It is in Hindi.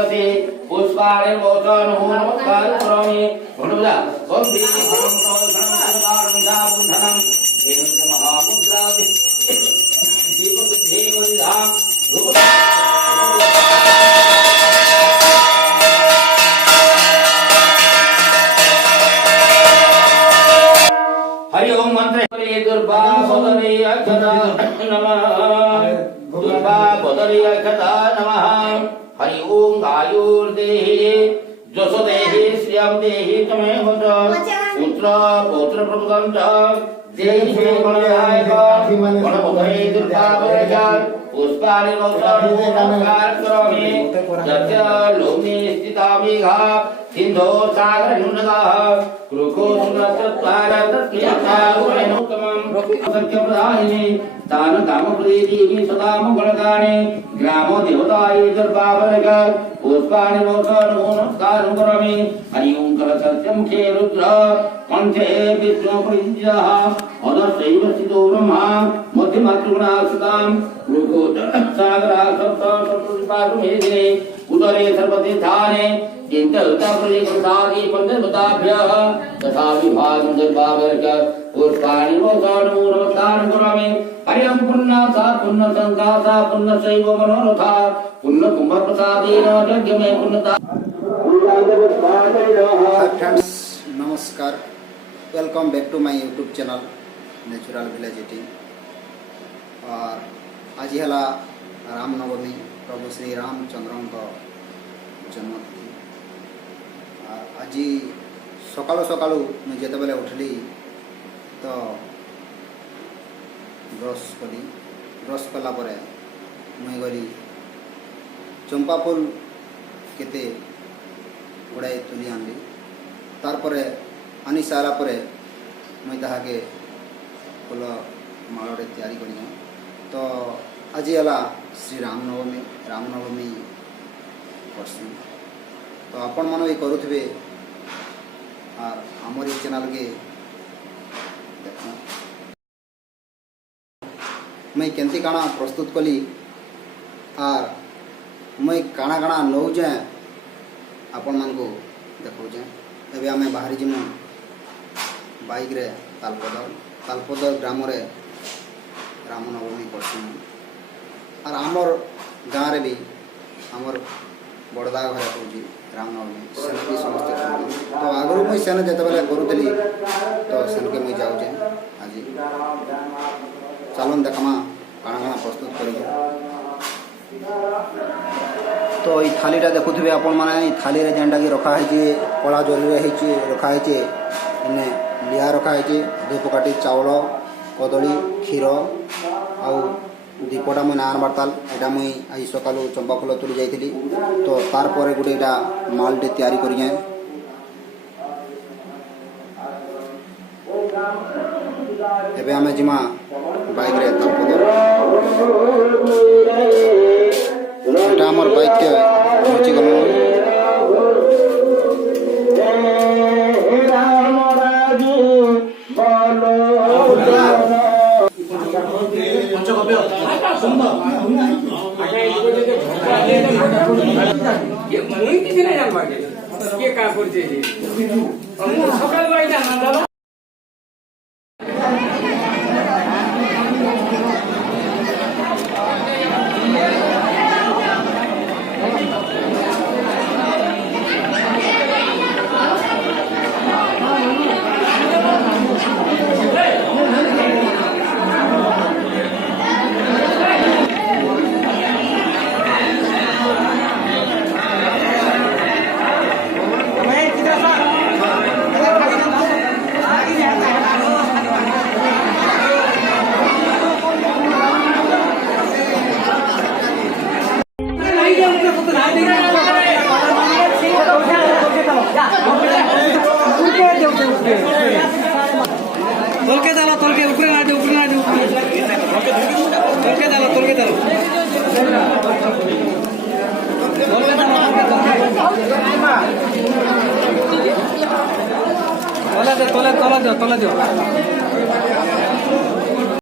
कलसे पुष्पाणि मोचन नमस्कार करोमि भनुजा ओम श्री धनं सौधनं धनं धेनुके महामुद्रा दीपदुद्धे गोविधाम धूप हरि ओम मंत्र दुर्गा सदरी अक्षता नमः दुर्गा सदरी अक्षता नमः हरि ओम आयुर्देहि जसोदेहि श्रियं देहि तमेव च पुत्र पौत्र प्रभुतं च देहि मे गणनायक गणपतये दुर्गा वरदान पुष्पाणि नमस्कार करोमि यस्य लोके स्थिता मेघा सिन्धो सागर नुनदः कृको सुरत्वार तत्क्रियातारुणोत्तमं सत्यप्रदायिनी दान कामप्रदेवी सदा मंगलकारिणी ग्रामो देवतायै दुर्गावरग पुष्पाणि नमस्कार करोमि हरि ओं कलसत्यमुखे रुद्र कंठे विष्णुप्रियः अधश्चैव स्थितो ब्रह्मा मध्यमातृगुणासुतां कृको सागरासप्तसप्तपादुमेदिने उदरे सर्वतीर्थाने चिन्तयिताप्रतिकृतादि पञ्चभूताभ्यः तथा विभागं दुर्गावरग पुष्पाणि नमस्कारं करोमि हरि ओं पुण्यसा पुण्यसंकासा पुण्यशैव मनोरथा पुण्यकुम्भप्रसादेन यज्ञमे पुण्यता। फ्रेंड्स नमस्कार, welcome back to my YouTube channel natural village eating. और आज है रामनवमी, प्रभु श्री रामचंद्र जन्मतिथि। आज सकालू सकालू मुझे जिते उठली तो ब्रश कलापर मुई गली चंपा फूल केते गुड़ाए तुली आनली। तार आनी सारा परे मुई ताहाके फूल माड़े तैयारी करी। तो आज है श्री रामनवमी करसी। तो आपण मन भी करुवे और आमर ये चैनल के देख मैं केमती काना प्रस्तुत कली और मैं काना काना नौ जाए आपण मान को देखा। एवं आम बाहरी जीमु बाइक रे तालपद ग्राम रे रामनवमी करसी। और आमर गाँव रे भी आमर बड़दा घर कौची रामनवमी सेन भी समस्ते। तो आगु मुझे सेन जिते करूली तो सेन के मुझे जाऊे। आज चलन देखमा काना काना प्रस्तुत कर। तो ये थालीटा देखुवे आपण मैंने थाली रे जेनटा की रखाई कला जरी रखाई इन्हें लिया रखाई धूपकाठी चाउल कदली क्षीर आउ दीपटा मुझे नान बारताल यहाँ मुई आज सकालू चंपा फूल तुली जाइली। तो तार पर गोटे मालटे तैयारी कर एबे आमे जिमा बाइक रे तालपद एटा हमर बाइक के पहुंची गलो। तोलके डालो तोलके ऊपर ना दे तोलके डालो तोले दो